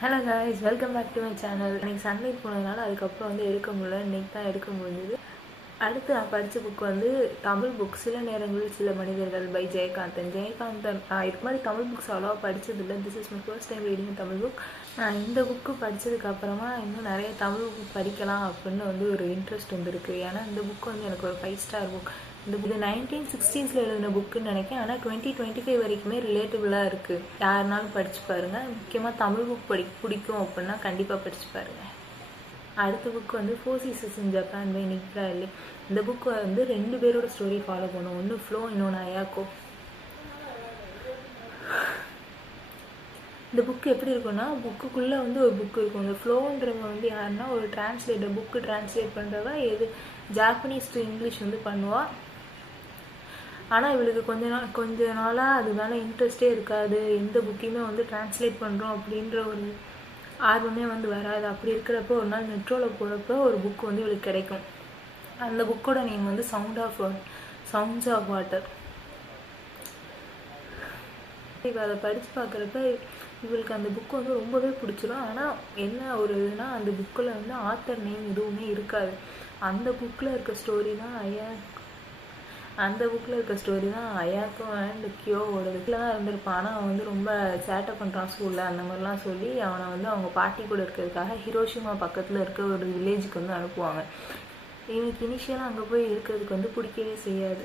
Hello guys, welcome back to my channel. எனக்கு Sunday போனதுனால அதுக்கப்புறம் வந்து எடுக்க முடியல. இன்றைக்கி தான் எடுக்க முடிஞ்சது. அடுத்து நான் படித்த புக் வந்து தமிழ் புக், சில நேரங்களில் சில மனிதர்கள் பை ஜெயகாந்தன். இதுக்கு மாதிரி தமிழ் புக்ஸ் அவ்வளோவா படித்ததில்லை. This is my first time reading Tamil book. இந்த புக்கு படித்ததுக்கப்புறமா இன்னும் நிறைய தமிழ் புக் படிக்கலாம் அப்படின்னு வந்து ஒரு இன்ட்ரெஸ்ட் வந்துருக்கு. ஏன்னா இந்த புக் வந்து எனக்கு ஒரு 5 ஸ்டார் புக். இது 1960s எழுதின புக்குன்னு நினைக்கிறேன். ஆனால் 2025 வரைக்குமே ரிலேட்டபுளாக இருக்குது. யாருனாலும் படித்து பாருங்கள். முக்கியமாக தமிழ் புக் பிடிக்கும் அப்படின்னா கண்டிப்பாக படித்து பாருங்கள். அடுத்த புக் வந்து 4 Seasons in Japan by Nick Bradley. இந்த புக் வந்து 2 பேரோட ஸ்டோரி ஃபாலோ பண்ணும். ஒன்று ஃப்ளோ, இன்னொன்று அயாக்கோ. இந்த புக்கு எப்படி இருக்குன்னா, புக்குக்குள்ளே வந்து ஒரு புக்கு இருக்கும். இந்த ஃப்ளோன்றவங்க வந்து யாருன்னா ஒரு டிரான்ஸ்லேட்டர், புக்கு டிரான்ஸ்லேட் பண்ணுறவ ஜாப்பனீஸ் டு இங்கிலீஷ் வந்து பண்ணுவாள். ஆனால் இவளுக்கு கொஞ்ச நாளாக அது மேலே இன்ட்ரெஸ்டே இருக்காது. எந்த புக்கையுமே வந்து டிரான்ஸ்லேட் பண்ணுறோம் அப்படின்ற ஒரு ஆர்வமே வந்து வராது. அப்படி இருக்கிறப்போ ஒரு நாள் மெட்ரோவில் போகிறப்போ ஒரு புக் வந்து இவளுக்கு கிடைக்கும். அந்த புக்கோட நேம் வந்து சவுண்ட்ஸ் ஆஃப் வாட்டர். இப்போ அதை படித்து பார்க்குறப்ப இவளுக்கு அந்த புக்கு வந்து ரொம்பவே பிடிச்சிடும். ஆனால் என்ன ஒரு இதுனா, அந்த புக்கில் வந்து ஆத்தர் நேம் எதுவுமே இருக்காது. அந்த புக்கில் இருக்க ஸ்டோரி தான் அயாக்கோ அண்ட் கியோவோட வீட்டில் தான் இருந்திருப்பான். ஆனால் அவன் வந்து ரொம்ப சேட்டை பண்ணுறான் ஸ்கூலில், அந்த மாதிரிலாம் சொல்லி அவனை வந்து அவங்க பாட்டி கூட இருக்கிறதுக்காக ஹிரோஷிமா பக்கத்தில் இருக்க ஒரு வில்லேஜுக்கு வந்து அனுப்புவாங்க. இவனுக்கு இனிஷியலாக அங்கே போய் இருக்கிறதுக்கு வந்து பிடிக்கவே செய்யாது.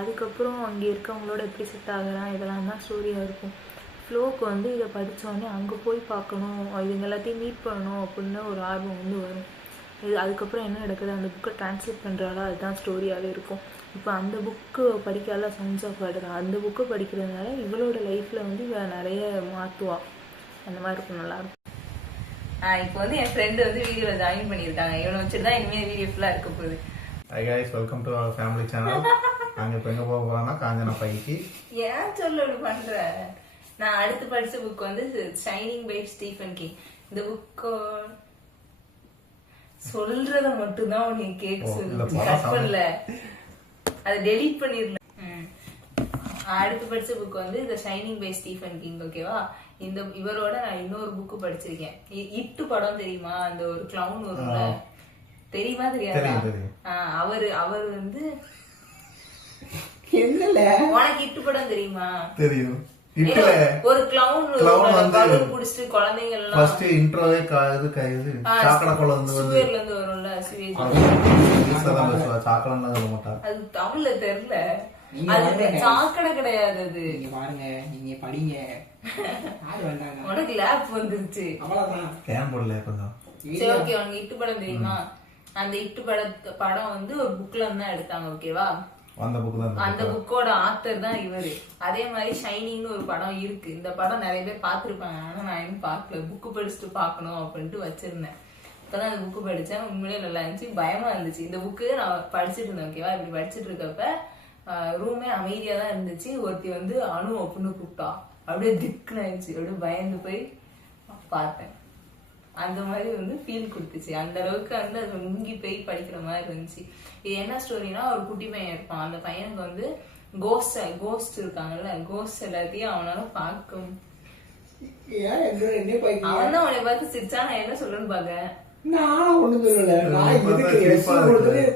அதுக்கப்புறம் அங்கே இருக்கவங்களோட எப்படி செட் ஆகுறான், இதெல்லாம் தான் ஸ்டோரியாக இருக்கும். ஃப்ளோக்கு வந்து இதை படித்தோடனே அங்கே போய் பார்க்கணும், இதுங்க எல்லாத்தையும் மீட் பண்ணணும் அப்படின்னு ஒரு ஆர்வம் வந்து வரும். அதுக்கப்புறம் என்ன நடக்குது, அந்த புக்கை டிரான்ஸ்லேட் பண்ணுறாளா, அதுதான் ஸ்டோரியாகவே இருக்கும். இப்போ அந்த புக்கு படிக்காத சவுண்ட்ஸ் ஆஃப் வாட்டர், அந்த புக்கை படிக்கிறதுனால இவளோட லைஃப்பில் வந்து இவள் நிறைய மாற்றுவாள். அந்த மாதிரி இருக்கும், நல்லாயிருக்கும். இப்போ வந்து என் ஃப்ரெண்டு வந்து வீடியோவில் ஜாயின் பண்ணியிருக்காங்க. இவனை வச்சுட்டு தான் இனிமேல் வீடியோ ஃபுல்லாக இருக்க போகுது. Hi guys, welcome to our family channel. நாங்கள் இப்போ எங்கே போக போகிறோம்னா காஞ்சனா பைக்கு. ஏன் சொல்ல அப்படி பண்ணுற? நான் அடுத்து படித்த புக் வந்து ஷைனிங் பை ஸ்டீஃபன் கிங். இந்த புக்கு சொல்றத மட்டும்தான் உனக்கு கேட்க சொல்லல, அதை டெலீட் பண்ணிடல. அடுத்து படிச்ச புக் வந்து the Shining by Stephen King. ஓகேவா? இவரோட நான் இன்னொரு புக்கு படிச்சிருக்கேன். இட்டு படம் தெரியுமா? அந்த ஒரு கிளவுன் வரும்ல, தெரியுமா தெரியாதா? அவர் வந்து என்னல உனக்கு இட்டு படம் தெரியுமா? தெரியும். ஒரு கிளவுன் வந்து புடிச்சிட்டு குழந்தைங்க எல்லாம் ஃபர்ஸ்ட் இன்ட்ரோவே சாக்கடை கொள்ள வந்து சுவேர்ல இருந்து வரும்ல, சுவேஜ் சாக்கடைன்னு சொல்ல மாட்டார். அது தமிழ்ல தெரியல. அது சாக்கடை கிடையாது. அது பாருங்க, நீங்க படிங்க. உனக்கு லேப் வந்துருச்சு, அவ்வளவுதான். கேம் போடல கொஞ்சம். சரி, ஓகே. உனக்கு இட்டு படம் தெரியுமா? அந்த இட்டு படம் வந்து ஒரு புக்ல இருந்தா எடுத்தாங்க. ஓகேவா? அந்த புக்கோட ஆத்தர் தான் இவரு. அதே மாதிரி ஷைனிங்னு ஒரு படம் இருக்கு. இந்த படம் நிறைய பேர் பார்த்திருப்பாங்க, ஆனா நான் இன்னும் பார்க்கல. புக்கு படிச்சுட்டு பார்க்கணும் அப்படின்ட்டு வச்சிருந்தேன். இப்பதான் அந்த புக்கு படிச்சேன். உண்மையிலே நல்லா இருந்துச்சு, பயமா இருந்துச்சு. இந்த புக்கு நான் படிச்சுட்டு இருந்தேன். ஓகேவா? இப்படி படிச்சுட்டு இருக்கப்ப ரூமே அமைதியா தான் இருந்துச்சு. ஒருத்தி வந்து அணு அப்படின்னு கூப்பிட்டா, அப்படியே திக்குன்னு ஆயிடுச்சு. அப்படியே பயந்து போய் பார்த்தேன். அந்த மாதிரி வந்து ஃபீல் கொடுத்துச்சு. அந்த அளவுக்கு வந்து அது முங்கி போய் படிக்கிற மாதிரி இருந்துச்சு. இது என்ன ஸ்டோரினா, ஒரு குட்டி பையன் இருப்பான். அந்த பையனுக்கு வந்து கோஸ்ட் இருக்காங்கல்ல, கோஸ்ட் எல்லாத்தையும் அவனால பார்க்கும். அவன் தான் அவனை பார்த்து சிரிச்சா. நான் என்ன சொல்றேன்னு பாக்க, நான் ஒண்ணும் சொல்லல,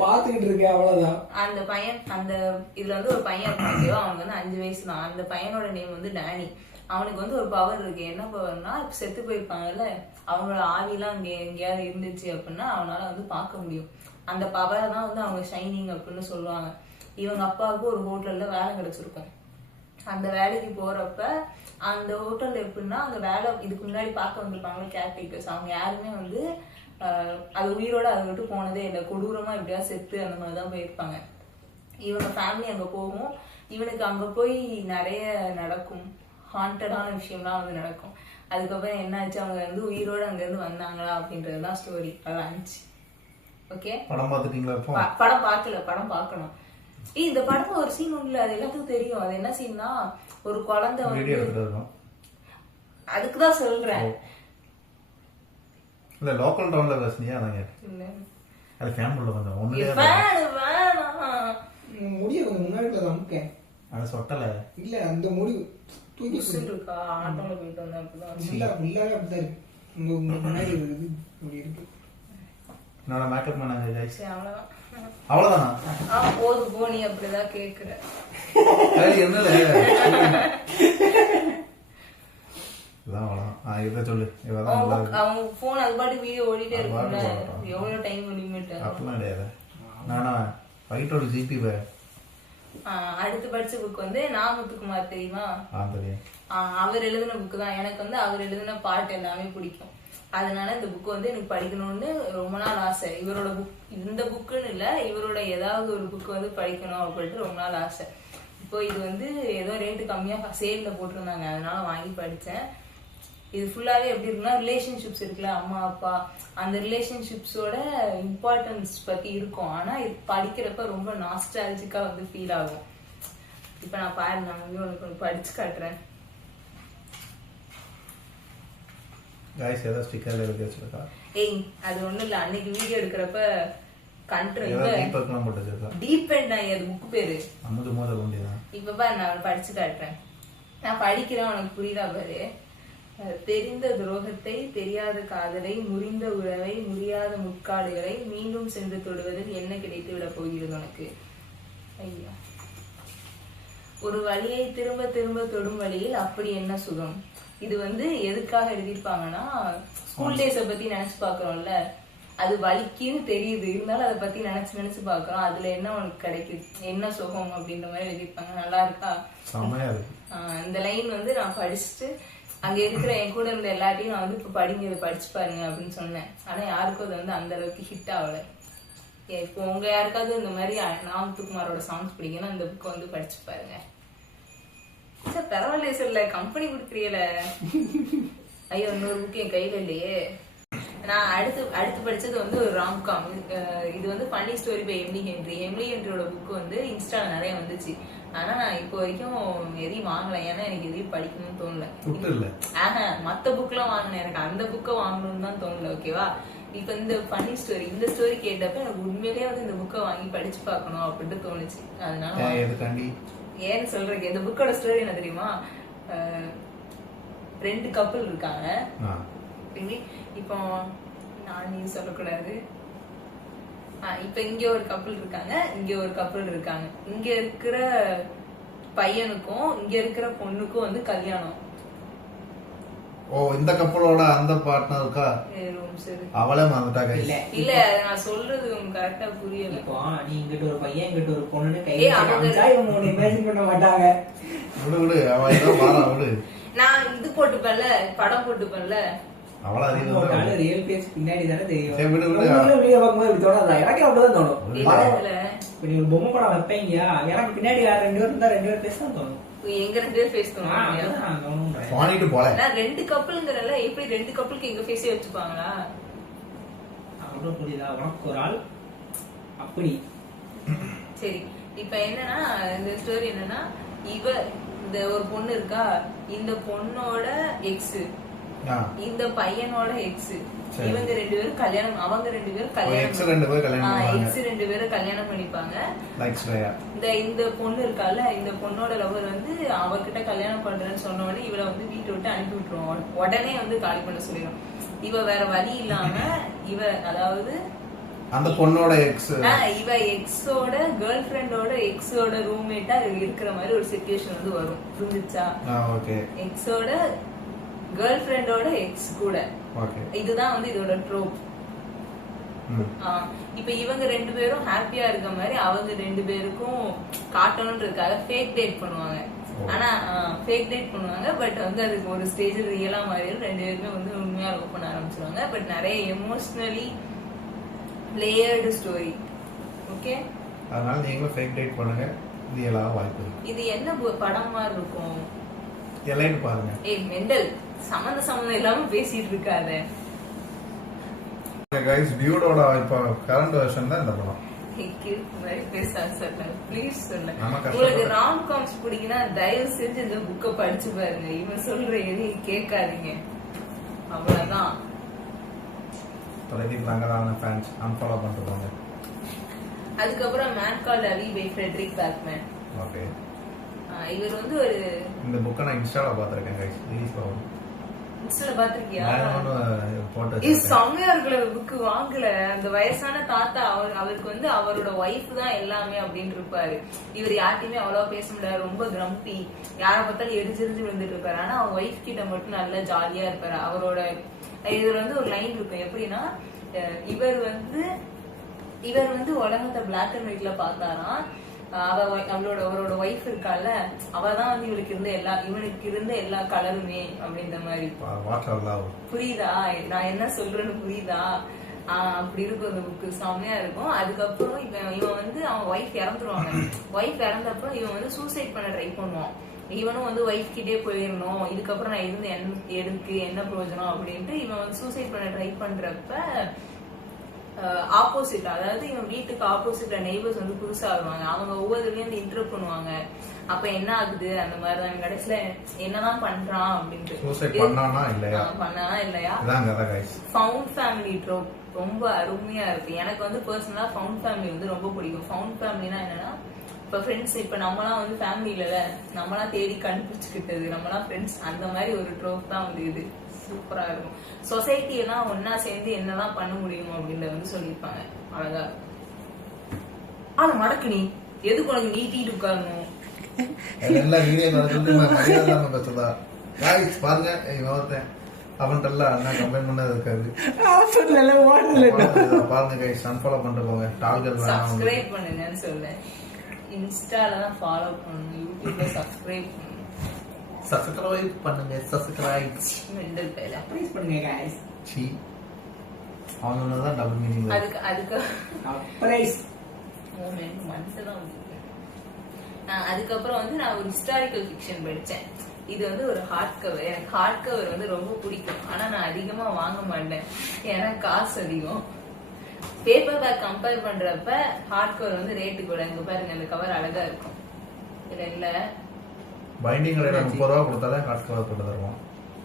பாத்துக்கிட்டு இருக்கேன், அவ்வளவுதான். அந்த பையன், அந்த இதுல வந்து ஒரு பையன் இருக்கான். அவனுக்கு வந்து 5 வயசு தான். அந்த பையனோட நேம் வந்து டேனி. அவனுக்கு வந்து ஒரு பவர் இருக்கு. என்ன பவர்னா, செத்து போயிருப்பாங்கல்ல, அவங்களோட ஆவிலாம் அங்க எங்கேயாவது இருந்துச்சு அப்படின்னா அவனால வந்து பார்க்க முடியும். அந்த பவரை தான் வந்து அவங்க ஷைனிங் அப்படின்னு சொல்லுவாங்க. இவங்க அப்பாவுக்கு ஒரு ஹோட்டல்ல வேலை கிடைச்சிருக்கும். அந்த வேலைக்கு போறப்ப அந்த ஹோட்டல்ல எப்படின்னா, அந்த வேலை இதுக்கு முன்னாடி பார்க்க வந்திருப்பாங்க கேர்டேக்கர்ஸ். அவங்க யாருமே வந்து அது உயிரோட அதை விட்டு போனதே இல்லை. கொடூரமா எப்படியா செத்து அந்த மாதிரிதான் போயிருப்பாங்க. இவங்க ஃபேமிலி அங்க போகும். இவனுக்கு அங்க போய் நிறைய நடக்கும், ஹாண்டடான விஷயம்லாம் வந்து நடக்கும். அதுக்கப்புறம் என்னாச்சு, அவங்க வந்து உயிரோட அங்க இருந்து வந்தாங்களா அப்படின்றதுதான் ஸ்டோரி. நல்லா இருந்துச்சு. ஓகே, படம் பார்த்துட்டீங்களா? படம் பார்க்கல, படம் பார்க்கணும். இந்த படம் ஒரு சீன் உண்டு, அது எல்லாத்துக்கும் தெரியும். அது என்ன சீன்னா, ஒரு குழந்தை வந்து, அதுக்குதான் சொல்றேன். இல்ல லோக்கல் டவுன்ல பேசுனியா? நான் இல்ல அது ஃபேன் உள்ள கொஞ்சம் ஒண்ணே முடிய கொஞ்சம் முன்னாடி அமுக்க. அது சொட்டல இல்ல, அந்த முடி தூக்கி இருக்கா? ஆட்டோல போயிட்டு வந்தேன். அப்படிதான் உங்க முன்னாடி இருக்குது அப்படி இருக்கு. என்னோட மேக்கப் பண்ணாங்க கைஸ். சரி அவ்வளவுதான். அவ்வளவுதானா? போதும் போ, நீ அப்படிதான் கேக்குற. என்னல இதான் அவ்வளவுதான். இதை சொல்லு. இவதான் நல்லா இருக்கு. அவங்க போன் அது பாட்டு வீடியோ ஓடிட்டே அது பாட்டு இருக்கும்ல, போகட்டும். எவ்வளவு டைம் லிமிட்? அப்படிலாம் கிடையாது. நானா ஃபைட்டோட ஜிபி பே. அடுத்து படிச்ச புக் வந்து நாமுத்துக்குமார் தெரியுமா? தெரியும். அவர் எழுதின புக் தான். எனக்கு வந்து அவர் எழுதின பாட்டு எல்லாமே பிடிக்கும். அதனால இந்த புக் வந்து எனக்கு படிக்கணும்னு ரொம்ப நாள் ஆசை. இவரோட புக், இந்த புக்குன்னு இல்ல, இவரோட ஏதாவது ஒரு புக் வந்து படிக்கணும் அப்படின்ட்டு ரொம்ப நாள் ஆசை. இப்போ இது வந்து ஏதோ ரேட்டு கம்மியா சேல்ல போட்டிருந்தாங்க, அதனால வாங்கி படிச்சேன். இது ஃபுல்லாவே எப்படி இருக்குன்னா, ரிலேஷன்ஷிப்ஸ் இருக்குல்ல, அம்மா அப்பா, அந்த ரிலேஷன்ஷிப்ஸோட இம்பார்ட்டன்ஸ் பத்தி இருக்கும். ஆனா இது படிக்கிறப்ப ரொம்ப நாஸ்டாலஜிக்கா வந்து ஃபீல் ஆகும். இப்ப நான் பாரு, நான் வந்து உனக்கு படிச்சு காட்டுறேன். गाइस ஏதோ ஸ்டிக்கர்ல எழுதி வச்சிருக்கா. ஏய் அது ஒண்ணும் இல்ல, அன்னைக்கு வீடியோ எடுக்கிறப்ப கண்ட்ரோல் ஏதோ தீபக்லாம் போட்டு வச்சிருக்கா. டீபெண்ட் ஆகி அது புக் பேரு. அமுது மோத உண்டிதான். இப்ப பாரு, நான் படிச்சு காட்டுறேன். நான் படிக்கிறேன், உனக்கு புரியுதா பாரு. தெரிந்த துரோகத்தை, தெரியாத காதலை, முறிந்த உறவை, முடியாத முட்காடுகளை மீண்டும் சென்று தொடுவதில் என்ன கிடைத்து விட போகிறது உனக்கு? ஐயா, ஒரு வழியை திரும்ப திரும்ப தொடும் வழியில் அப்படி என்ன சுகம்? இது வந்து எதுக்காக எழுதியிருப்பாங்கன்னா, ஸ்கூல் டேஸ பத்தி நினைச்சு பாக்குறோம்ல, அது வலிக்குன்னு தெரியுது, இருந்தாலும் அதை பத்தி நினைச்சு நினைச்சு பாக்குறோம். அதுல என்ன உனக்கு கிடைக்குது, என்ன சுகம் அப்படின்ற மாதிரி எழுதியிருப்பாங்க. நல்லா இருக்கா? செமையா இருக்கு. இந்த லைன் வந்து நான் படிச்சுட்டு அங்க இருக்கிற என் கூட இருந்த எல்லாத்தையும் நான் வந்து இப்ப படிங்க, இதை படிச்சு பாருங்க அப்படின்னு சொன்னேன். ஆனா யாருக்கும் அது வந்து அந்த அளவுக்கு ஹிட் ஆகல. இப்போ உங்க யாருக்காவது இந்த மாதிரி நாமுத்துக்குமாரோட சாங்ஸ் பிடிக்குன்னா இந்த புக்கை வந்து படிச்சு பாருங்க. பரவாயில்ல சொல்ல, கம்பெனி கொடுக்குறீல. ஐயோ, இன்னொரு புக் என் கையில இல்லையே. நான் அடுத்து படிச்சது வந்து ஒரு ராம்காம். இது வந்து funny story by Emily Henry. Emily ஹென்ரியோட புக் வந்து இன்ஸ்டால நிறைய வந்துச்சு. ஆனா நான் இப்போ வரைக்கும் எதையும் வாங்கல, ஏன்னா எனக்கு எதையும் படிக்கணும்னு தோணல. மத்த புக் எல்லாம் வாங்கினேன், எனக்கு அந்த புக்கை வாங்கணும்னு தான் தோணல. ஓகேவா? இப்ப இந்த ஃபன்னி ஸ்டோரி, இந்த ஸ்டோரி கேட்டப்ப எனக்கு உண்மையிலேயே வந்து இந்த புக்கை வாங்கி படிச்சு பார்க்கணும் அப்படின்ட்டு தோணுச்சு. அதனால ஏன்னு சொல்றேன், இந்த புக்கோட ஸ்டோரி என்ன தெரியுமா? 2 கப்பல் இருக்காங்க. இப்போ நான் நீ சொல்லக்கூடாது. இப்ப இங்க ஒரு கப்பல் இருக்காங்க, இங்க ஒரு கப்பல் இருக்காங்க. இங்க இருக்கிற பையனுக்கும் இங்க இருக்கிற பொண்ணுக்கும் வந்து கல்யாணம். ஓ, இந்த கப்பலோட அந்த பார்ட்னர் இருக்கா? அவளே மறந்துட்டாங்க. இல்ல நான் சொல்றது உங்களுக்கு கரெக்டா புரியல. இப்போ நீ இங்கிட்ட ஒரு பையன் இங்கிட்ட ஒரு பொண்ணுன்னு கையில இவங்க இமேஜின் பண்ண மாட்டாங்க. விடு விடு, அவ ஏதோ வாரா விடு. நான் இது போட்டுப்பேன்ல, படம் போட்டுப்பேன்ல, அவளா ரியல் பேஸ் பின்னாடி தானே தெரியும். சரி விடு விடு. வீடியோ பார்க்கும்போது இப்படி தோணாதா? எனக்கு அப்படிதான் தோணும். இல்ல இப்ப நீ ஒரு பொம்மை படம் வைப்பீங்க, எனக்கு பின்னாடி யார் 2 பேர் இருந்தா 2 பேர் பேச தான் தோணும். எங்க 2 பேர் ஃபேஸ் பண்ணுவாங்க. பானிட்டு போல. நான் 2 கப்பல்ங்கறல, எப்படி 2 கப்பலுக்கு எங்க ஃபேஸே வச்சுப்பாங்களா? அவ்வளவு புரியுதா? உனக்கு ஒரு ஆள் அப்படி. சரி, இப்ப என்னன்னா இந்த ஸ்டோரி என்னன்னா, இந்த ஒரு பொண்ணு இருக்கா, இந்த பொண்ணோட எக்ஸ், இந்த பையனோட எக்ஸ், இவங்க 2 பேரும் கல்யாணம், அவங்க 2 பேரும் கல்யாணம், எக்ஸ் 2 பேரும் கல்யாணம் பண்ணிப்பாங்க. இந்த பொண்ணு இருக்கால, இந்த பொண்ணோட லவர் வந்து அவகிட்ட கல்யாணம் பண்றேன்னு சொன்ன உடனே இவளை வந்து வீட்டை விட்டு அனுப்பி விட்டுருவோம். உடனே வந்து காலி பண்ண சொல்லிடும். இவ வேற வழி இல்லாம இவ, அதாவது அந்த பொண்ணோட எக்ஸ், இவ எக்ஸோட கேர்ள் ஃப்ரெண்டோட எக்ஸோட ரூம்மேட்டா இருக்கிற மாதிரி ஒரு சிச்சுவேஷன் வந்து வரும். புரிஞ்சுச்சா? எக்ஸோட கேர்ள் ஃப்ரெண்டோட எக்ஸ் கூட. இதுதான் வந்து இதோட ட்ரோப். இப்ப இவங்க 2 பேரும் ஹாப்பியா இருக்க மாதிரி அவங்க 2 பேருக்கும் காட்டணும்ன்றதுக்காக ஃபேக் டேட் பண்ணுவாங்க. ஆனா ஃபேக் டேட் பண்ணுவாங்க, பட் வந்து அதுக்கு ஒரு ஸ்டேஜ் ரியலா மாறிடும். 2 பேருமே வந்து உண்மையா லவ் பண்ண ஆரம்பிச்சிருவாங்க. பட் நிறைய எமோஷனலி லேயர்டு ஸ்டோரி. ஓகே, அதனால நீங்களும் ஃபேக் டேட் பண்ணுங்க, ரியலா வாய்ப்பு இருக்கு. இது என்ன படம் மாதிரி இருக்கும்? எலைட் பாருங்க. ஏய் மெண்டல், சம்பந்தம் இல்லாம பேசிட்டு இருக்காத. गाइस, டியூடோட இப்ப கரண்ட் வெர்ஷன் தான் இந்த படம். ப்ளீஸ் சொல்ல. உங்களுக்கு ராம்காம்ஸ் பிடிக்குன்னா தயவு செஞ்சு இந்த புக்கை படிச்சு பாருங்க. இவன் சொல்ற எதையும் கேட்காதீங்க, அவ்வளவுதான். தொலைதி பிளாங்கரான ஃபேன்ஸ் அன்ஃபாலோ பண்றாங்க. அதுக்கப்புறம் man called Ali by Fredrik Backman. Okay, இவர் வந்து ஒரு இந்த புக்கை நான் இன்ஸ்டால பாத்திருக்கேன் गाइस. ப்ளீஸ் பாருங்க. இன்ஸ்டால பாத்திருக்கியா? போட்டோ இது செம்மையா இருக்குல்ல புக்கு. வாங்கல. அந்த வயசான தாத்தா அவருக்கு வந்து அவரோட ஒய்ஃப் தான் எல்லாமே அப்படின்னு இருப்பாரு. இவர் யார்ட்டையுமே அவ்வளவா பேச முடியாது, ரொம்ப கிரம்பி, யாரை பார்த்தாலும் எரிஞ்செரிஞ்சு விழுந்துட்டு இருப்பாரு. ஆனா அவங்க ஒய்ஃப் கிட்ட மட்டும் நல்லா ஜாலியா இருப்பாரு. அவரோட இதுல வந்து ஒரு லைன் இருக்கும் எப்படின்னா, இவர் வந்து உலகத்தை பிளாக் அண்ட் ஒயிட்ல பார்த்தாராம். அவரோட ஒய்ஃப் இருக்கால, அவதான் வந்து இவனுக்கு இருந்த எல்லா கலருமே அப்படின்ற மாதிரி. புரியுதா நான் என்ன சொல்றேன்னு? புரியுதா? அப்படி இருக்கும் அந்த புக்கு. செம்மையா இருக்கும். அதுக்கப்புறம் இவன் வந்து அவன் ஒய்ஃப் இறந்துருவாங்க. ஒய்ஃப் இறந்தப்பறம் இவன் வந்து சூசைட் பண்ண ட்ரை பண்ணுவான். இவனும் வந்து ஒய்ஃப் கிட்டே போயிடணும், இதுக்கப்புறம் நான் இருந்து எனக்கு என்ன பிரயோஜனம் அப்படின்ட்டு இவன் வந்து சூசைட் பண்ண ட்ரை பண்றப்ப ஆப்போசிட், அதாவது இவன் வீட்டுக்கு ஆப்போசிட்ல நெய்பர்ஸ் வந்து புதுசா வருவாங்க. அவங்க ஒவ்வொருத்தையும் வந்து இன்டர்வியூ பண்ணுவாங்க. அப்ப என்ன ஆகுது அந்த மாதிரிதான் கடைசியில என்னதான் பண்றான் அப்படின்ட்டு பண்ணானா இல்லையா. ஃபவுண்ட் ஃபேமிலி ட்ரோப் ரொம்ப அருமையா இருக்கு. எனக்கு வந்து பர்சனலா ஃபவுண்ட் ஃபேமிலி வந்து ரொம்ப பிடிக்கும். ஃபவுண்ட் ஃபேமிலினா என்னன்னா, இப்ப ஃப்ரெண்ட்ஸ், இப்ப நம்மளாம் வந்து ஃபேமிலி இல்ல, நம்மளாம் தேடி கண்டுபிடிச்சுக்கிட்டது, நம்மளாம் ஃப்ரெண்ட்ஸ், அந்த மாதிரி ஒரு ட்ரோப் தான் வந்து இது. சூப்பரா இருக்கும். சொசைட்டி எல்லாம் ஒன்னா சேர்ந்து என்னதான் பண்ண முடியும் அப்படின்றத வந்து சொல்லியிருப்பாங்க. அழகா ஆனா மடக்கு நீ எதுக்கு உனக்கு நீட்டிட்டு உட்காரணும்? பாருங்க கம்பைன் பண்ணது இருக்காது. பாருங்க கைஸ், அன்ஃபாலோ பண்ணிட்டு போங்க. டால்கள் சப்ஸ்கிரைப் பண்ணுங்கன்னு சொல்றேன். இன்ஸ்டால தான் ஃபாலோ பண்ணுங்க, யூடியூப்ல சப்ஸ்கிரைப் பண்ணுங்க. சப்ஸ்கிரைப் பண்ணுங்க. சப்ஸ்கிரைப் மெண்டல் பேல ப்ளீஸ் பண்ணுங்க गाइस. சி அவனோட தான் டபுள் மீனிங். அதுக்கு பிரைஸ் மோமெண்ட் மனசுதான் வந்து. அதுக்கப்புறம் வந்து நான் ஒரு ஹிஸ்டாரிக்கல் ஃபிக்ஷன் படிச்சேன். இது வந்து ஒரு ஹார்ட் கவர். எனக்கு ஹார்ட் கவர் வந்து ரொம்ப பிடிக்கும். ஆனா நான் அதிகமா வாங்க மாட்டேன், ஏன்னா காசு அதிகம். பேப்பர் பேக் கம்பேர் பண்றப்ப ஹார்ட் கவர் வந்து ரேட்டு கூட. இங்க பாருங்க, இந்த கவர் அழகா இருக்கும். இல்ல பைண்டிங் ரேட் 30 ரூபாய் கொடுத்தாலே ஹார்ட் கவர் போட்டு தருவோம்.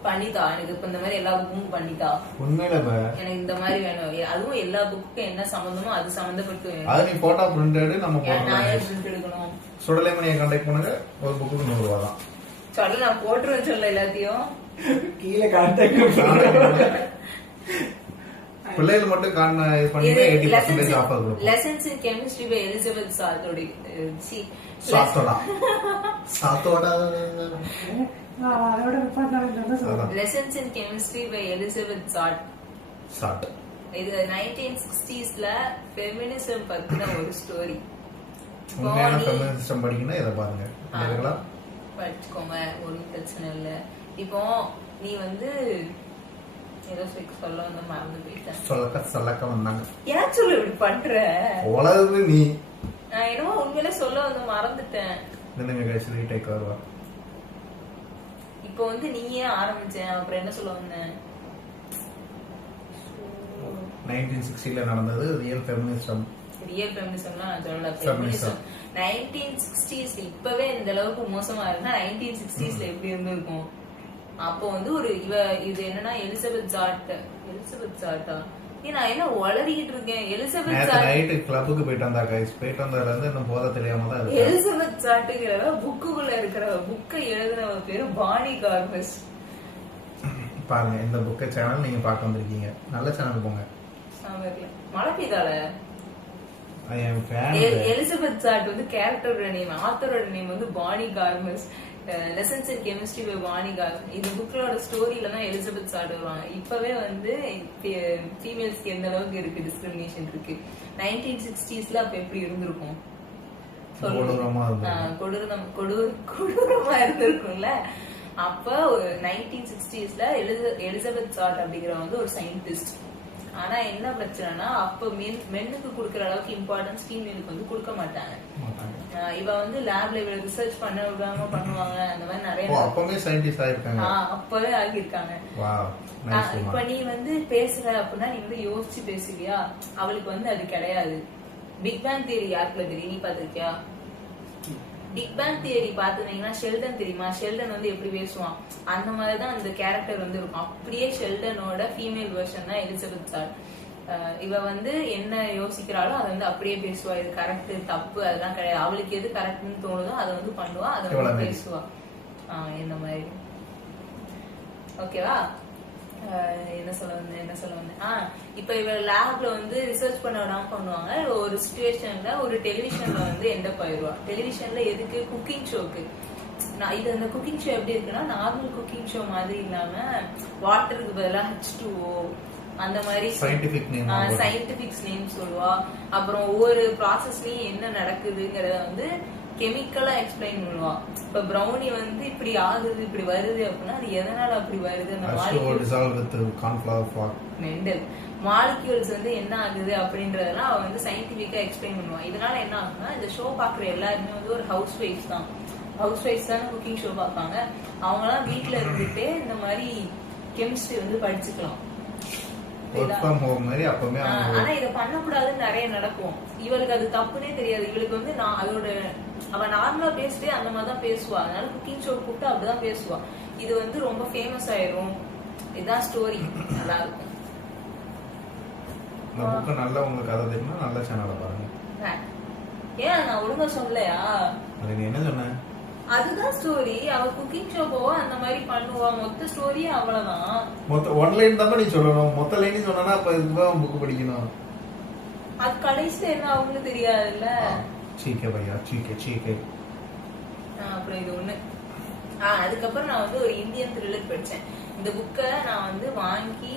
பண்ணிதா எனக்கு இப்ப இந்த மாதிரி எல்லா புக்கும் பண்ணிதா. உண்மையில எனக்கு இந்த மாதிரி வேணும். அதுவும் எல்லா புக்கும் என்ன சம்பந்தமோ அது சம்பந்தப்பட்டு வேணும். அது நீ போட்டோ பிரிண்ட் எடு, நம்ம நான் பிரிண்ட் எடுக்கணும். சுடலைமணியை கான்டாக்ட் பண்ணுங்க. ஒரு புக்கு 100 ரூபாய் தான். சொல்ல நான் போட்டுருவேன் சொல்ல எல்லாத்தையும் கீழே கான்டாக்ட் பிள்ளைகள் மட்டும் பண்ணீங்கன்னா 80% ஆஃபர் கொடுப்போம். Lessons in chemistry by Elizabeth சாத்தோட lessons in chemistry by Elizabeth Zott. இது 1960ஸ்ல ஃபெமினிசம் பத்தின ஒரு ஸ்டோரி. உண்மையான ஃபெமினிசம் படிக்கணும், இத பாருங்க. இதுங்களா படிச்சுக்கோங்க, ஒரு பிரச்சனை இல்ல. இப்போ நீ வந்து ஏதோ சொல்ல வந்து மறந்து போயிட்டேன். சொல்லக்க வந்தாங்க. ஏன் சொல்ல இப்படி பண்ற? உலகு நீ நான் என்னமோ உண்மையில சொல்ல வந்து மறந்துட்டேன். இப்போ வந்து நீயே ஆரம்பிச்சேன், அப்புறம் என்ன சொல்ல வந்தேன்? 1960ல நடந்தது ரியல் ஃபெமினிசம். ரியல் ஃபெமினிசம்னா நான் சொல்லல. ஃபெமினிசம் 1960s இப்பவே இந்த அளவுக்கு மோசமா இருந்தா 1960ஸ்ல எப்படி இருந்திருக்கும்? அப்போ வந்து ஒரு இது என்னன்னா எலிசபெத் சாட்டா. நான் என்ன உளறிக்கிட்டு இருக்கேன்? எலிசபெத் சாட் நைட் கிளப்புக்கு போயிட்டு வந்தா கைஸ். போயிட்டு வந்ததுல இருந்து இன்னும் போத தெரியாம தான் இருக்கு. எலிசபெத் சாட்டுங்கிறவ புக்குக்குள்ள இருக்கிற புக்கை எழுதினவ பேரு பானி கார்பஸ். பாருங்க, இந்த புக் சேனல் நீங்க பார்க்க வந்திருக்கீங்க. நல்ல சேனல் போங்க. மழை பெய்தால எலிசபெத் சாட் வந்து கேரக்டரோட நேம், ஆத்தரோட நேம் வந்து Bonnie Garmus. Lessons in chemistry by Bonnie Garmus. இந்த புக்லோட ஸ்டோரியில தான் எலிசபெத் சாட் வருவாங்க. இப்பவே வந்து ஃபீமேல்ஸ்க்கு எந்த அளவுக்கு இருக்கு டிஸ்கிரிமினேஷன் இருக்கு. 1960ஸ்ல அப்ப எப்படி இருந்திருக்கும்? கொடூரமா இருந்திருக்கும்ல. அப்ப 1960ஸ்ல எலிசபெத் சாட் அப்படிங்கிற வந்து ஒரு சயின்டிஸ்ட். ஆனா என்ன பிரச்சனைனா, அப்ப மென்னுக்கு குடுக்கற அளவுக்கு இம்பார்ட்டன்ஸ் ஃபீமேலுக்கு வந்து கொடுக்க மாட்டாங்க. இவ வந்து லேப்ல இவ ரிசர்ச் பண்ண விடாம பண்ணுவாங்க. அந்த மாதிரி நிறைய அப்பவே சயின்டிஸ்ட் ஆயிருக்காங்க. அப்பவே ஆகியிருக்காங்க. இப்ப நீ வந்து பேசுற அப்படின்னா நீ வந்து யோசிச்சு பேசுவியா? அவளுக்கு வந்து அது கிடையாது. பிக் பேங் தியரி யாருக்குள்ள தெரியும்? நீ பாத்திருக்கியா? பிக் பேங் தியரி பாத்துனீங்கன்னா ஷெல்டன் தெரியுமா? ஷெல்டன் வந்து எப்படி பேசுவான் அந்த மாதிரிதான் இந்த கேரக்டர் வந்து இருக்கும். அப்படியே ஷெல்டனோட ஃபீமேல் வெர்ஷன் தான் எலிசபெத் சாட். இவ வந்து என்ன யோசிக்கிறாளோ அதை வந்து அப்படியே பேசுவா. இது கரெக்ட் தப்பு அதெல்லாம் கிடையாது. அவளுக்கு எது கரெக்ட்னு தோணுதோ அதை வந்து பண்ணுவா, அதை வந்து பேசுவா. இந்த மாதிரி ஓகேவா? என்ன சொல்ல வந்தேன் இப்ப இவ லேப்ல வந்து ரிசர்ச் பண்ண விடாம பண்ணுவாங்க. ஒரு சிச்சுவேஷன்ல ஒரு டெலிவிஷன்ல வந்து எண்டப் ஆயிடுவா. டெலிவிஷன்ல எதுக்கு? குக்கிங் ஷோக்கு. இது அந்த குக்கிங் ஷோ எப்படி இருக்குன்னா நார்மல் குக்கிங் ஷோ மாதிரி இல்லாம வாட்டருக்கு பதிலா H2O அந்த மாதிரி சயின்டிபிக் நேம் சொல்லுவா. அப்புறம் ஒவ்வொரு ப்ராசஸ்லயும் என்ன நடக்குதுங்கறத வந்து கெமிக்கலா எக்ஸ்பிளைன் பண்ணுவா. இப்ப ப்ரௌனி வந்து இப்படி ஆகுது இப்படி வருது அப்படின்னா அது எதனால அப்படி வருது, அந்த மாலிக்யூல்ஸ் வந்து என்ன ஆகுது அப்படின்றதெல்லாம் அவ வந்து சயின்டிபிக்கா எக்ஸ்பிளைன் பண்ணுவா. இதனால என்ன ஆகுதுன்னா இந்த ஷோ பாக்குற எல்லாருமே வந்து ஒரு ஹவுஸ் ஒய்ஃப் தான். ஹவுஸ் ஒய்ஃப் தான் குக்கிங் ஷோ பார்ப்பாங்க. அவங்க எல்லாம் வீட்டுல இருந்துட்டு இந்த மாதிரி கெமிஸ்ட்ரி வந்து படிச்சுக்கலாம். ஆனா இத பண்ணக்கூடாதுன்னு நிறைய நடக்கும். இவளுக்கு அது தப்புனே தெரியாது. இவளுக்கு வந்து அவ நார்மலா பேசிட்டு அந்த மாதிரிதான் பேசுவா. அதனால குக்கிங் ஷோ கூப்பிட்டு அப்படிதான் பேசுவா. இது வந்து ரொம்ப ஃபேமஸ் ஆயிரும். இதுதான் ஸ்டோரி. நல்லா இருக்கும். நல்ல உங்களுக்கு கதை தெரியுமா? நல்ல சேனலை பாருங்க. ஏன் நான் ஒழுங்கா சொல்லலையா? அது என்ன சொன்ன? அதுதான் ஸ்டோரி. அவ குக்கிங் ஷோ போவா, அந்த மாதிரி பண்ணுவா. மொத்த ஸ்டோரியே அவ்வளவுதான். மொத்த ஒன் லைன் தான் நீ சொல்லணும். மொத்த லைன் சொன்னா அப்ப இதுதான் புக் படிக்கணும். அது கடைசியில என்ன அவங்களுக்கு தெரியாதுல்ல. சீக்கே பையா சீக்கே. அப்புறம் இது ஒண்ணு. அதுக்கப்புறம் நான் வந்து ஒரு இந்தியன் த்ரில்லர் படிச்சேன். இந்த புக்கை நான் வந்து வாங்கி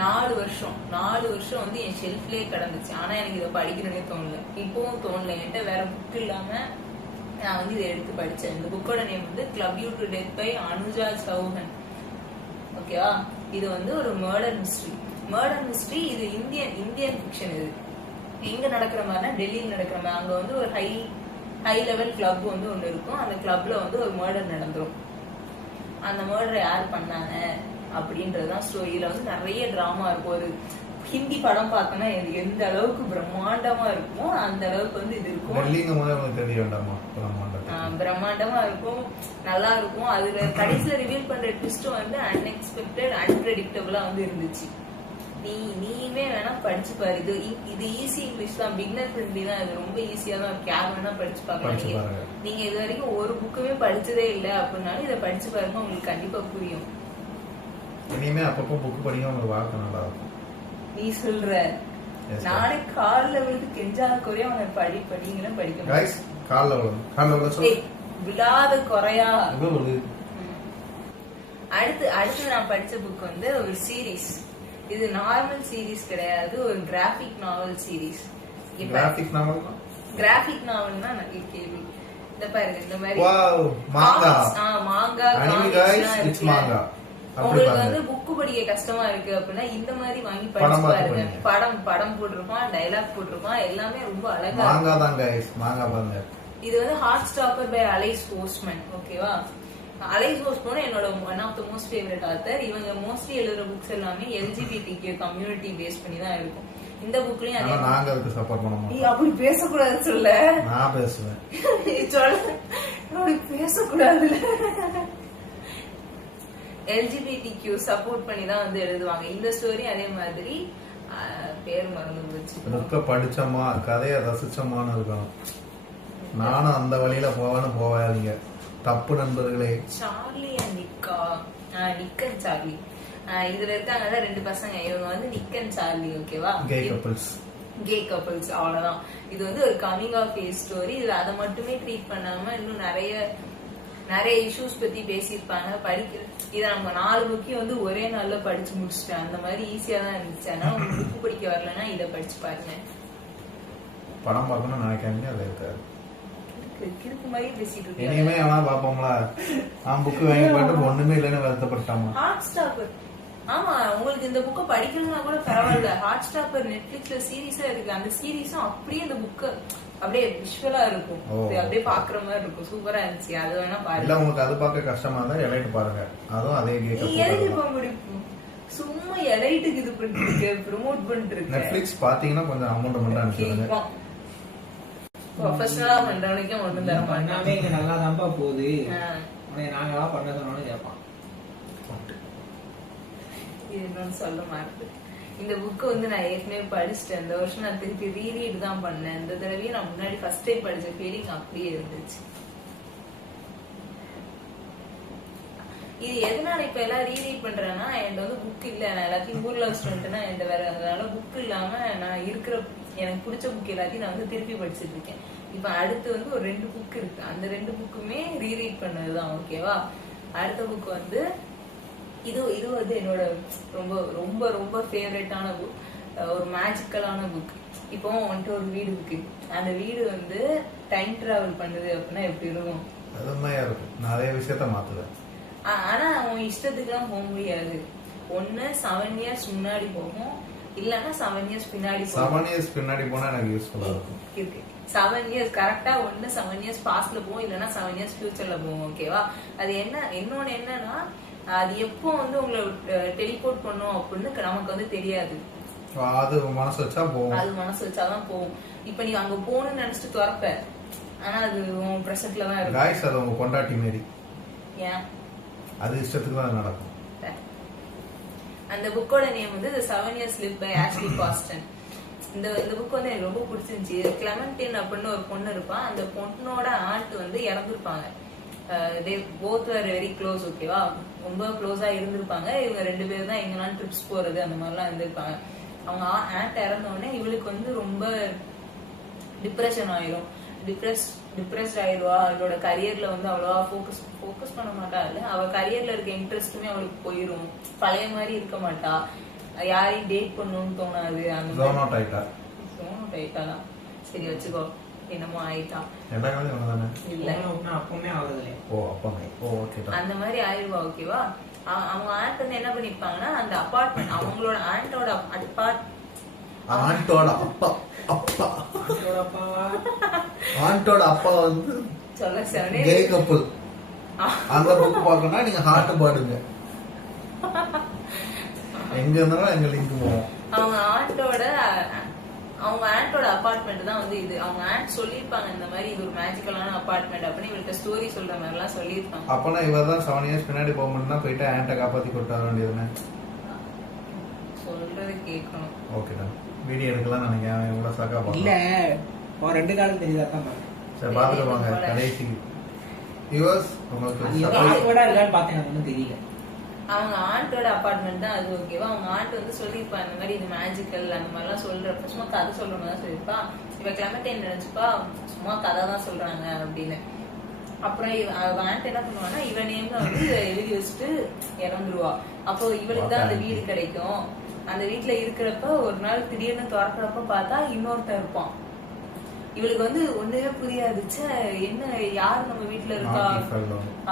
4 வருஷம் வந்து என் ஷெல்ஃப்லயே கிடந்துச்சு. ஆனா எனக்கு இதை படிக்கணும்னே தோணல. இப்பவும் தோணல. என்கிட்ட வேற புக் இல்லாம நான் வந்து இதை எடுத்து படிச்சேன். இந்த புக்கோட நேம் வந்து club you to death by Anuja Chauhan. ஓகேவா? இது வந்து ஒரு மர்டர் மிஸ்ட்ரி. இது இந்தியன் ஃபிக்ஷன். இது எங்க நடக்கிற மாதிரினா டெல்லியில் நடக்கிற மாதிரி. அங்க வந்து ஒரு ஹை லெவல் கிளப் வந்து ஒண்ணு இருக்கும். அந்த கிளப்ல வந்து ஒரு மர்டர் நடந்துரும். அந்த மர்டரை யார் பண்ணாங்க அப்படின்றதுதான் ஸ்டோரி. இதுல வந்து நிறைய டிராமா இருக்கும். ஒரு ஹிந்தி படம் பார்த்தோம்னா எந்த அளவுக்கு பிரம்மாண்டமா இருக்குமோ அந்த அளவுக்கு வந்து இது இருக்கும். பிரம்மாண்டமா இருக்கும், நல்லா இருக்கும். அதுல கடைசியில ரிவீல் பண்ற ட்விஸ்ட் வந்து அன்எக்ஸ்பெக்டட், அன்பிரடிக்டபிளா வந்து இருந்துச்சு. நீயுமே வேணா படிச்சு பாரு. இது ஈஸி இங்கிலீஷ் தான், பிகினர் ஃப்ரெண்ட்லி தான். இது ரொம்ப ஈஸியா தான் இருக்கு. யார் வேணா படிச்சு பாக்கலாம். நீங்க இது வரைக்கும் ஒரு புக்குமே படிச்சதே இல்லை அப்படின்னாலும் இதை படிச்சு பாருங்க, உங்களுக்கு கண்டிப்பா புரியும். இனிமே அப்பப்போ புக் படிக்க உங்களுக்கு வாழ்க்கை நல்லா இருக்கும். நீ சொல்ற நானே கால்ல விழுந்து கெஞ்சா குறையா உன படிங்கிற படிக்க கால்ல விழாத குறையா. அடுத்து நான் படிச்ச புக் வந்து ஒரு சீரீஸ். இது நார்மல் சீரீஸ் கிடையாது, ஒரு கிராபிக் நாவல் சீரீஸ். கிராபிக் நாவல்னா நிறைய கேள்வி. இந்த பாருங்க, இந்த மாதிரி மாங்கா. உங்களுக்கு வந்து புக்கு படிக்க கஷ்டமா இருக்கு அப்படின்னா இந்த மாதிரி வாங்கி படிச்சு பாருங்க. படம் போட்டிருப்பான், டைலாக் போட்டிருப்பான், எல்லாமே ரொம்ப அழகா. இது வந்து Heartstopper by Alice Postman. ஓகேவா? அலைஸ் போஸ்ட்மேன் என்னோட one of the most favourite author. இவங்க மோஸ்ட்லி எழுதுற புக்ஸ் எல்லாமே LGBTQ கம்யூனிட்டி பேஸ் பண்ணி தான் இருக்கும். இந்த புக்லயும் அதே நாங்க அதுக்கு சப்போர்ட் பண்ண மாட்டோம். நீ அப்படி பேசக்கூடாது சொல்ல. நான் பேசுவேன். சொல்ல அப்படி பேசக்கூடாதுல. LGBTQ சப்போர்ட் பண்ணி தான் வந்து எழுதுவாங்க. இந்த ஸ்டோரி அதே மாதிரி பேர் மறந்து போச்சு. புக்க படிச்சோமா, கதையை ரசிச்சோமான்னு இருக்கணும். நானும் அந்த வழியில போவாதீங்க, தப்பு நண்பர்களே. Charlie and Nick and Charlie. இதுல இருக்காங்க 2 பசங்க. இவங்க வந்து நிக் அண்ட் சார்லி. ஓகேவா? கே கப்பிள்ஸ் அவ்வளவுதான். இது வந்து ஒரு கமிங் ஆஃப் ஏஜ் ஸ்டோரி. இதுல அதை மட்டுமே ட்ரீட் பண்ணாம இன்னும் நிறைய இஷ்யூஸ் பத்தி பேசியிருப்பாங்க. இதை நம்ம 4 புக்கையும் வந்து ஒரே நாள்ல படிச்சு முடிச்சுட்டேன். அந்த மாதிரி ஈஸியா தான் இருந்துச்சு. ஆனா உங்களுக்கு புக்கு படிக்க வரலன்னா இதை படிச்சு பாருங்க. படம் பார்க்கணும் நினைக்காம அதை இருக்காது. கிறுக்கு மாதிரி பேசிட்டு இருக்கேன். இனிமே எவனா பாப்போம்ல. நான் புக்கு வாங்கி போட்டு ஒண்ணுமே இல்லைன்னு வருத்தப்பட்டாமா. Hot stopper. ஆமா, உங்களுக்கு இந்த புக்கை படிக்கணும்னா கூட பரவாயில்ல. ஹாட் ஸ்டாப்பர் நெட்ஃபிளிக்ஸ்ல சீரீஸா இருக்கு. அந்த சீரீஸும் அப்படியே அந்த புக்கு அப்படியே விஷுவலா இருக்கும். அப்படியே பாக்குற மாதிரி இருக்கும். சூப்பரா இருந்துச்சு. அது வேணா பாருங்க. உங்களுக்கு அது பார்க்க கஷ்டமா இருந்தா எலைட் பாருங்க. அதுவும் அதே எலைட் போக முடியும். சும்மா எலைட்டுக்கு இது பண்ணிட்டு ப்ரோமோட் பண்ணிட்டு இருக்கு. நெட்ஃபிளிக்ஸ் பாத்தீங்கன்னா கொஞ்சம் அமௌண்ட் மட்டும் அனுப்பிடுங்க. ப்ரொஃபஷனலா பண்றவனுக்கு ஒண்ணும் தர மாட்டாங்க. இங்க நல்லா தான்ப்பா போகுது. நாங்களா பண்ண சொன்னாலும் கேட்பான். இது என்னன்னு சொல்ல மாட்டேன். இந்த புக்கு வந்து நான் ஏற்கனவே படிச்சுட்டேன். இந்த வருஷம் நான் திருப்பி ரீரீட் தான் பண்ணேன். இந்த தடவையும் நான் முன்னாடி ஃபர்ஸ்ட் டைம் படிச்ச ஃபீலிங் அப்படியே இருந்துச்சு. இது எதனால இப்ப எல்லாம் ரீரீட் பண்றேன்னா என்கிட்ட வந்து புக் இல்ல, நான் எல்லாத்தையும் ஊர்ல வச்சுட்டுனா என்கிட்ட வேற, அதனால புக் இல்லாம நான் இருக்கிற எனக்கு பிடிச்ச புக் எல்லாத்தையும் நான் வந்து திருப்பி படிச்சுட்டு இருக்கேன். இப்ப அடுத்து வந்து ஒரு 2 புக் இருக்கு, அந்த 2 புக்குமே ரீரீட் பண்ணதுதான். ஓகேவா? அடுத்த புக் வந்து இது வந்து என்னோட ரொம்ப ரொம்ப ரொம்ப ஃபேவரட்டான புக், ஒரு மேஜிக்கலான புக். இப்போ வந்துட்டு ஒரு வீடு இருக்கு, அந்த வீடு வந்து டைம் டிராவல் பண்ணுது அப்படின்னா எப்படி இருக்கும்? அதுமையா இருக்கும், நிறைய விஷயத்த மாத்துவேன். ஆனா அவன் இஷ்டத்துக்கு எல்லாம் போக முடியாது. ஒண்ணு 7 years முன்னாடி போகும், இல்லன்னா 7 years பின்னாடி போகும். 7 years பின்னாடி போனா எனக்கு யூஸ்ஃபுல்லா இருக்கும். இருக்கு 7 years கரெக்டா, ஒண்ணு 7 years பாஸ்ட்ல போகும், இல்லன்னா 7 years ஃபியூச்சர்ல போகும். ஓகேவா? அது என்ன, இன்னொன்னு என்னன்னா அது எப்போ வந்து உங்களை டெலிபோர்ட் பண்ணும் அப்படின்னு நமக்கு வந்து தெரியாது. அது மனசு வச்சா போகும், அது மனசு வச்சாதான் போகும். இப்ப நீ அங்க போகணும்னு நினைச்சிட்டு துறப்ப, ஆனா அது உன் பிரசன்ட்ல தான் இருக்கும். गाइस அது உங்க கொண்டாட்டி மாரி, ஏன் அது இஷ்டத்துக்கு தான் நடக்கும். அந்த புக்கோட நேம் வந்து The 7 Years Lived by Ashley Poston. இந்த புக் வந்து எனக்கு ரொம்ப பிடிச்சிருந்துச்சு. கிளமெண்டின் அப்படின்னு ஒரு பொண்ணு இருப்பா, அந்த பொண்ணோட ஆண்ட் வந்து இறந்துருப்பாங்க. Both are very close. ஓகேவா? ரொம்ப க்ளோஸா இருந்திருப்பாங்க. இவங்க 2 பேரும் தான் எங்கெல்லாம் ட்ரிப்ஸ் போறது அந்த மாதிரிலாம் இருந்திருப்பாங்க. அவங்க ஆண்ட் இறந்த உடனே இவளுக்கு வந்து ரொம்ப டிப்ரெஷன் ஆயிரும், டிப்ரெஸ்ட் ஆயிடுவா. அவளோட கரியர்ல வந்து அவ்வளவா ஃபோக்கஸ் பண்ண மாட்டா. இல்ல அவ கரியர்ல இருக்க இன்ட்ரெஸ்ட்டுமே அவளுக்கு போயிரும், பழைய மாதிரி இருக்க மாட்டா, யாரையும் டேட் பண்ணணும்னு தோணாது. அந்த ஜோனோட் ஆயிட்டாலாம், சரி வச்சுக்கோ, என்னமோ ஆயிட்டா. இல்ல அப்பவுமே ஆகுது. அந்த மாதிரி ஆயிடுவா. ஓகேவா? அவங்க ஆண்ட் வந்து என்ன பண்ணிருப்பாங்கன்னா, அந்த அபார்ட்மெண்ட், அவங்களோட ஆண்டோட ஆண்டோட அப்பா வந்து சொல்ல கே கப்புள். அந்த புக் பார்க்கணும்னா நீங்க ஹார்ட் பாடுங்க, எங்க இருந்தாலும் எங்க லிங்க் போவோம். அவங்க ஆண்டோட அபார்ட்மெண்ட் தான் வந்து இது. அவங்க ஆண்ட் சொல்லிருப்பாங்க இந்த மாதிரி இது ஒரு மேஜிக்கலான அபார்ட்மெண்ட் அப்படின்னு இவள்கிட்ட ஸ்டோரி சொல்ற மாதிரி எல்லாம் சொல்லிருப்பாங்க. அப்பனா இவர் தான் 7 years பின்னாடி போக முடியும்னா போயிட்டு ஆண்ட காப்பாத்தி கொண்டு வர வேண்டியதுன்னு சொல்றது கேட்கணும். ஓகேடா, வீடியோ எடுக்கலாம் நினைக்கிறேன். இவ்வளவு சக்கா பாக்கலாம் இல்ல, ஒரு 2 காலம் தெரியுதாதான் பாருங்க. சரி பாத்துட்டு வாங்க கடைசி வியூவர்ஸ். உங்களுக்கு கூட இருக்கான்னு பார்த்தேன், அது ஒன்றும் தெரியல. அவங்க ஆண்டோட அபார்ட்மெண்ட் தான் அது. ஓகேவா? அவங்க ஆண்ட் வந்து சொல்லிருப்பா இந்த மாதிரி இது மேஜிக்கல் அந்த மாதிரிலாம் சொல்றப்ப சும்மா கதை சொல்லணும் தான் சொல்லிருப்பா. இவ கிளமெண்டின் நினைச்சுப்பா சும்மா கதை தான் சொல்றாங்க அப்படின்னு. அப்புறம் ஆண்ட் என்ன பண்ணுவான்னா இவ நேம்ல வந்து எழுதி வச்சுட்டு இறந்துருவா. அப்போ இவளுக்கு தான் அந்த வீடு கிடைக்கும். அந்த வீட்டுல இருக்கிறப்ப ஒரு நாள் திடீர்னு திறக்கிறப்ப பார்த்தா இன்னொருத்தன் இருப்பான். இவளுக்கு வந்து ஒண்ணுமே புரியாதுச்சு, என்ன யாரு நம்ம வீட்டுல இருக்கா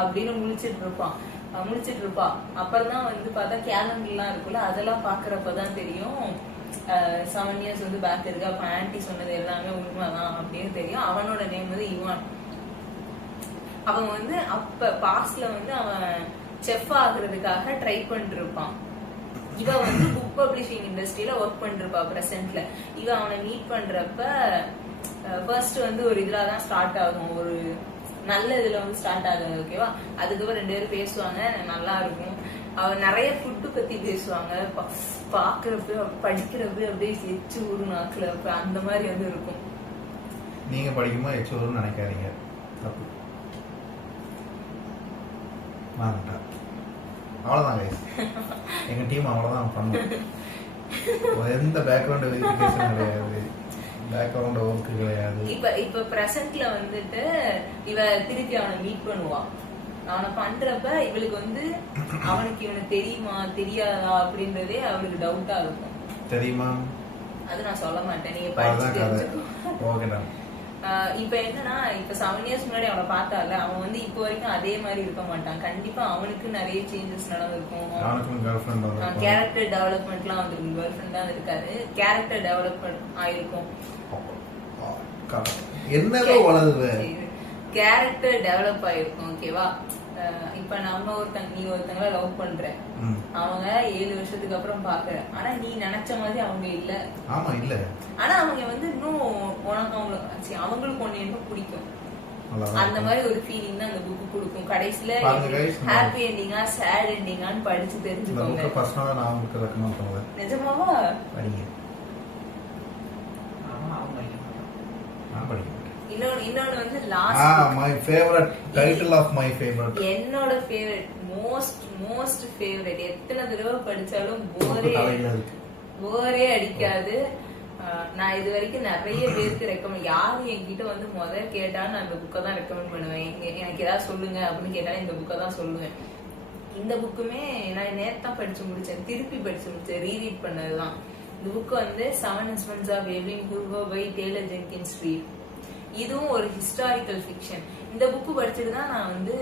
அப்படின்னு முழிச்சிட்டு இருப்பா. அப்புறம் தான் வந்து பார்த்தா கேலண்டர் எல்லாம் இருக்குல்ல, அதெல்லாம் பாக்குறப்பதான் தெரியும் 7 years வந்து பேக் இருக்கு. அப்ப ஆன்டி சொன்னது எல்லாமே உண்மைதான் அப்படின்னு தெரியும். அவனோட நேம் வந்து இவான். அவன் வந்து அப்ப பாஸ்ட்ல வந்து அவன் செஃப் ஆகுறதுக்காக ட்ரை பண்ணிட்டு இருப்பான். இவ வந்து புக் பப்ளிஷிங் இண்டஸ்ட்ரியில ஒர்க் பண்ணிருப்பா பிரசன்ட்ல. இவ அவனை மீட் பண்றப்ப ஃபர்ஸ்ட் வந்து ஒரு இதுலதான் ஸ்டார்ட் ஆகும், ஒரு நல்ல இதுல வந்து ஸ்டார்ட் ஆகுது. ஓகேவா? அதுக்கப்புறம் 2 பேரும் பேசுவாங்க, நல்லா இருக்கும். அவ நிறைய ஃபுட்டு பத்தி பேசுவாங்க. பாக்குறப்ப படிக்கிறப்ப அப்படியே எச்சு ஊரு நாக்குல அந்த மாதிரி வந்து இருக்கும். நீங்க படிக்கும்போது எச்சு ஊருன்னு நினைக்காதீங்க, தப்பு. அவ்வளவுதான் கைஸ், எங்க டீம் அவ்வளவுதான் பண்ணும். எந்த பேக்ரவுண்ட் வெரிஃபிகேஷன் கிடையாது, பேக்ரவுண்ட் ஒர்க் கிடையாது. இப்ப பிரசன்ட்ல வந்துட்டு இவ திருப்பி அவனை மீட் பண்ணுவான். அவனை பண்றப்ப இவளுக்கு வந்து அவனுக்கு இவனை தெரியுமா தெரியாதா அப்படின்றதே அவளுக்கு டவுட்டா இருக்கும். தெரியுமா? அது நான் சொல்ல மாட்டேன், நீங்க படிச்சு தெரிஞ்சுக்கோ. இப்ப என்னன்னா, இப்ப 7 years முன்னாடி அவனை பார்த்தால, அவன் வந்து இப்ப வரைக்கும் அதே மாதிரி இருக்க மாட்டான். கண்டிப்பா அவனுக்கு நிறைய சேஞ்சஸ் நடந்திருக்கும். கேரக்டர் டெவலப்மெண்ட் எல்லாம் வந்துருக்கும். கேர்ள் ஃபிரெண்ட் தான் இருக்காரு, கேரக்டர் டெவலப்மெண்ட் ஆயிருக்கும். என்னவோ வளருது, கேரக்டர் டெவலப் ஆயிருக்கும். ஓகேவா? இப்ப நம்ம நீ ஒருத்தங்கள லவ் பண்ற, அவங்க 7 வருஷத்துக்கு அப்புறம் பாக்குற, ஆனா நீ நினைச்ச மாதிரி அவங்க இல்ல. ஆமா இல்ல, ஆனா அவங்க வந்து இன்னும் உனக்கு அவங்களுக்கு ஒண்ணு என்ன பிடிக்கும், அந்த மாதிரி ஒரு ஃபீலிங் தான் அந்த புக் கொடுக்கும். கடைசியில ஹாப்பி எண்டிங்கா சேட் எண்டிங்கான்னு படிச்சு தெரிஞ்சுக்கோங்க. பர்சனலா நான் உங்களுக்கு ரெக்கமெண்ட் பண்ணுவேன். நிஜமாவா? படிங்க. நான் படிக்கிறேன். இன்னொன்னு வந்து last my favorite title of my favorite, என்னோட ஃபேவரட் மோஸ்ட் ஃபேவரட். எத்தனை தடவை படிச்சாலும் தலையில இருக்கு. போரே அடிக்காது. நான் இது வரைக்கும் நிறைய பேருக்கு ரெக்கமெண்ட், யாரும் என்கிட்ட வந்து முதல் கேட்டாலும் நான் இந்த புக்கை தான் ரெக்கமெண்ட் பண்ணுவேன். எனக்கு ஏதாவது சொல்லுங்க அப்படின்னு கேட்டாலும் இந்த புக்கை தான் சொல்லுவேன். இந்த புக்குமே நான் நேத்தான் படிச்சு முடிச்சேன், திருப்பி படிச்சு முடிச்சேன், ரீரீட் பண்ணதுதான். இந்த புக்கு வந்து 7 Husbands of Evelyn Hugo by Taylor Jenkins Reid. இதுவும் ஒரு ஹிஸ்டாரிக்கல் ஃபிக்ஷன். இந்த புக்கு படிச்சுட்டு தான் நான் வந்து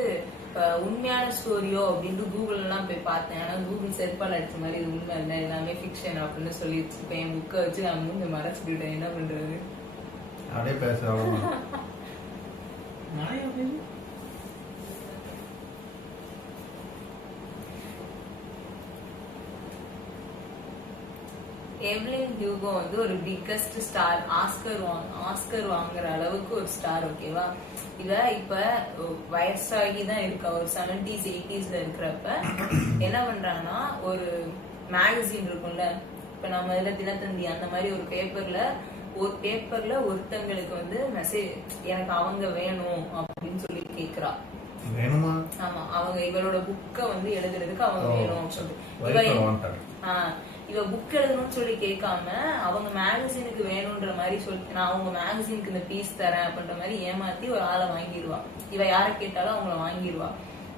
உண்மையான ஸ்டோரியோ அப்படின்னு கூகுள் எல்லாம் போய் பார்த்தேன். ஆனா கூகுள் செருப்பால் அடிச்ச மாதிரி இது உண்மை இல்லை, எல்லாமே ஃபிக்ஷன் அப்படின்னு சொல்லி வச்சிருப்பேன். என் புக்கை வச்சு நான் மூஞ்சி மறைச்சிக்கிட்டேன். என்ன பண்றது, அப்படியே பேச எவ்லின் ஹியூகோ வந்து ஒரு பிக்கஸ்ட் ஸ்டார், ஆஸ்கர் வாங்குற அளவுக்கு ஒரு ஸ்டார். ஓகேவா, இவ இப்ப வயசாகி தான் இருக்கா. ஒரு 70s 80s இருக்கிறப்ப என்ன பண்றாங்கன்னா, ஒரு மேகசின் இருக்கும்ல, இப்ப நம்ம இதுல தினத்தந்தி அந்த மாதிரி ஒரு பேப்பர்ல ஒருத்தங்களுக்கு வந்து மெசேஜ், எனக்கு அவங்க வேணும் அப்படின்னு சொல்லி கேக்குறா. வேணுமா? ஆமா, அவங்க இவளோட புக்கை வந்து எழுதுறதுக்கு அவங்க வேணும் சொல்லிட்டு, இவ புக் எழுதணும்னு சொல்லி கேட்காம அவங்க மேகசினுக்கு வேணும்ன்ற மாதிரி சொல்லி, நான் அவங்க மேகசினுக்கு இந்த பீஸ் தரேன் அப்படின்ற மாதிரி ஏமாத்தி ஒரு ஆளை வாங்கிடுவா. இவ யார கேட்டாலும் அவங்கள வாங்கிடுவா.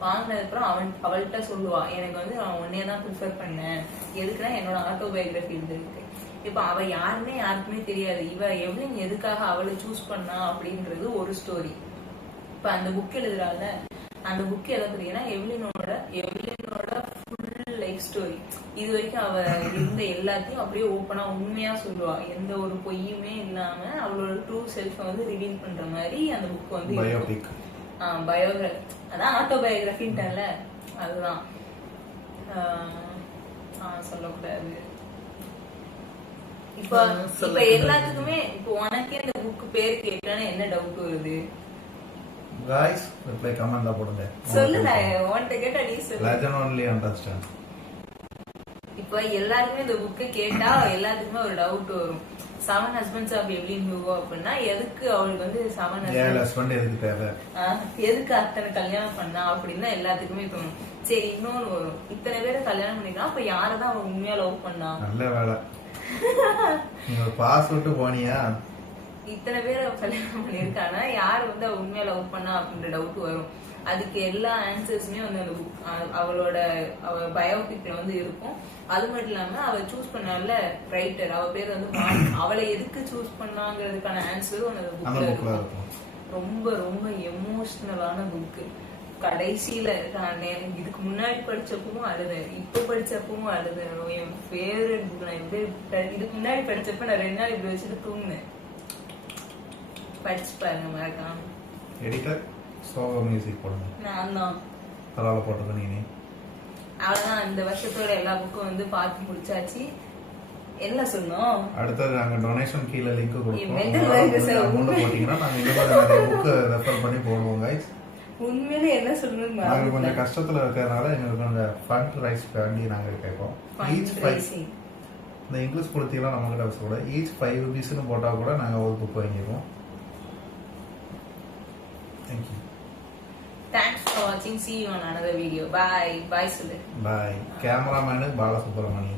வாங்கினதுக்கு அப்புறம் அவள்கிட்ட சொல்லுவா, எனக்கு வந்து நான் உன்னையே தான் ப்ரிஃபர் பண்ணேன், எதுக்குன்னா என்னோட ஆட்டோபயோகிராஃபி இருக்கு. இப்ப அவ யாருன்னே யாருக்குமே தெரியாது. இவ எவ்லின் எதுக்காக அவளை சூஸ் பண்ணா அப்படின்றது ஒரு ஸ்டோரி. இப்ப அந்த புக் எழுதுறால, அந்த புக் எதை பத்தினா எவ்லினோட ஃபுல் லைஃப் ஸ்டோரி. இது வரைக்கும் அவ இருந்த எல்லாத்தையும் அப்படியே ஓப்பனா உண்மையா சொல்லுவா, எந்த ஒரு பொய்யுமே இல்லாம அவளோட ட்ரூ செல்ஃப வந்து ரிவீல் பண்ற மாதிரி அந்த புக் வந்து பயோகிராஃபி. அதான் ஆட்டோபயோகிராஃபின்ட்டல, அதுதான் சொல்லக்கூடாது. இப்ப எல்லாத்துக்குமே, இப்ப உனக்கே இந்த புக் பேர் கேட்கலன்னு என்ன டவுட் வருது? guys reply comment la போடுங்க. சொல்லுடா, உன்கிட்ட கேட்டா நீ சொல்லு. legend only understand. இப்ப எல்லாருமே இந்த புக்கை கேட்டா எல்லாத்துக்குமே ஒரு டவுட் வரும். 7 Husbands of Evelyn Hugo அப்படின்னா எதுக்கு அவளுக்கு வந்து 7 ஹஸ்பண்ட் எதுக்கு தேவை, எதுக்கு அத்தனை கல்யாணம் பண்ணா அப்படின்னா எல்லாத்துக்குமே தோணும். சரி, இன்னொன்னு வரும், இத்தனை பேரை கல்யாணம் பண்ணிக்கலாம், அப்ப யாரதான் அவன் உண்மையா லவ் பண்ணா? நல்ல வேலை, நீங்க பாஸ் விட்டு போனியா? இத்தனை பேரை கல்யாணம் பண்ணிருக்கானா, யாரு வந்து அவ உண்மையா லவ் பண்ணா அப்படின்ற டவுட் வரும். அதுக்கு எல்லா ஆன்சர்ஸுமே வந்து அந்த புக், அவ பயோபிக்ல வந்து இருக்கும். அது மட்டும் இல்லாம அவ சூஸ் பண்ணால ரைட்டர், அவ பேர் வந்து அவளை எதுக்கு சூஸ் பண்ணாங்கிறதுக்கான ஆன்சரும் அந்த புக்ல இருக்கும். ரொம்ப ரொம்ப எமோஷனலான புக்கு. கடைசியில இதுக்கு முன்னாடி படிச்சப்பவும் அழுதேன், இப்ப படிச்சப்பவும் அழுதேன். என் ஃபேவரட் புக். நான் இதுக்கு முன்னாடி படிச்சப்ப நான் 2 நாள் இப்படி வச்சுட்டு தூங்குனேன். படிச்சு பாருங்க மறக்காம. எடிட்டர் சோக மியூசிக் போடுங்க. நான் தான் பரவாயில்ல போட்டுக்க. நீ அவ்வளவுதான், இந்த வருஷத்தோட எல்லா புக்கும் வந்து பார்த்து முடிச்சாச்சு. என்ன சொன்னோம், அடுத்தது நாங்க டொனேஷன் கீழே லிங்க் கொடுப்போம். அமௌண்ட் போட்டீங்கன்னா நாங்க இந்த மாதிரி நிறைய புக் ரெஃபர் பண்ணி போடுவோம் गाइस. உண்மையிலே என்ன சொல்லணும், நாங்க கொஞ்சம் கஷ்டத்துல இருக்கறனால எங்களுக்கு அந்த ஃபண்ட் ரைஸ் பண்ணி நாங்க கேட்போம். ஈச் 5 இந்த இங்கிலீஷ் கொடுத்தீங்கன்னா நம்ம கிட்ட சொல்ல ஈச் 5 ரூபீஸ்னு போட்டா கூட நாங்க ஒரு புக் வாங்கிடுவோம். Thank you. Thanks for watching. See you on another video. Bye. Bye, Sule. Bye. Cameraman Bala Subramani.